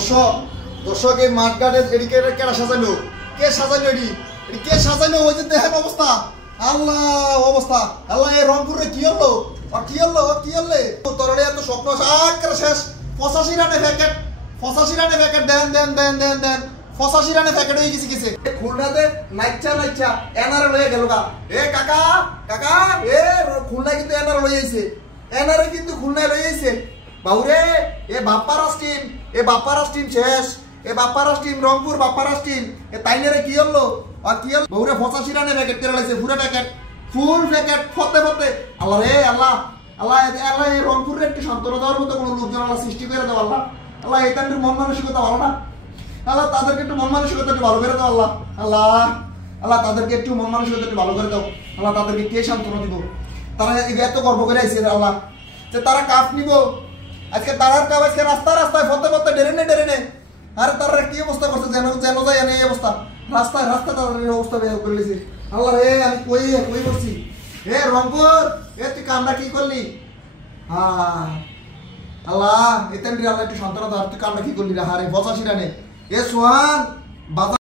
দর্শক দর্শক এই মাঠঘাটে এদিকে কেডা সাজাইলো, কে সাজাইলো, এটি কে সাজাইলো? ওই যে দেখেন অবস্থা, আল্লাহ অবস্থা, আল্লাহ এই রংপুরে কি হলো, কি হলো, কি হলে তোর এত স্বপ্ন আকারে শেষ। 85 রানে প্যাকেট, 85 রানে প্যাকেট, দেন দেন দেন দেন দেন 85 রানে প্যাকেট হয়ে গেছে। খুলনাতে নাইচা নাইচা এনারে লয়ে গেল গা। এ কাকা কাকা, এ খুলনা কিন্তু এনারে লয়ে আইছে, এনারে কিন্তু খুলনায় লয়ে আইছে বাউরে। এ বাপ্পারাস টিম, এ বাপ্পারাস টিম শেষ, এ বাপ্পারাস টিম রংপুর বাপ্পারাস টিম। এ তাইনারে কি হলো আর কি হলো? বাউরে 85 রানে প্যাকেট করে লাইছে, পুরো প্যাকেট, ফুল প্যাকেট, ফতে ফতে। আল্লাহ রে আল্লাহ, আল্লাহ আল্লাহ এই রংপুরের একটু সান্ত্বনা দেওয়ার মতো কোনো লোকজন আল্লাহ সৃষ্টি করে দাও আল্লাহ। আল্লাহ এখানটার মন মানসিকতা ভালো না আল্লাহ, তাদেরকে একটু মন মানসিকতা একটু ভালো করে দাও আল্লাহ। আল্লাহ আল্লাহ তাদেরকে একটু মন মানসিকতা একটু ভালো করে দাও আল্লাহ। তাদেরকে কে সান্ত্বনা দিব? তারা এত গর্ব করে আইছে আল্লাহ যে তারা কাপ নিব আজকে, তারার কাপ আজকে রাস্তায় রাস্তায় ফতে ফতে ডেরেনে ডেরেনে। আর তারা কি অবস্থা করছে যেন যেন যায় এই অবস্থা, রাস্তায় রাস্তায় তাদের অবস্থা করে লেছে আল্লাহ রে। আমি কই কই করছি এ রংপুর, এ তুই কামটা কি করলি? হ্যাঁ আল্লাহ এতেন আল্লাহ একটু সান্ত্বনা দাও, তুই কামটা কি করলি রে? হারে 85 রানে এ সোহান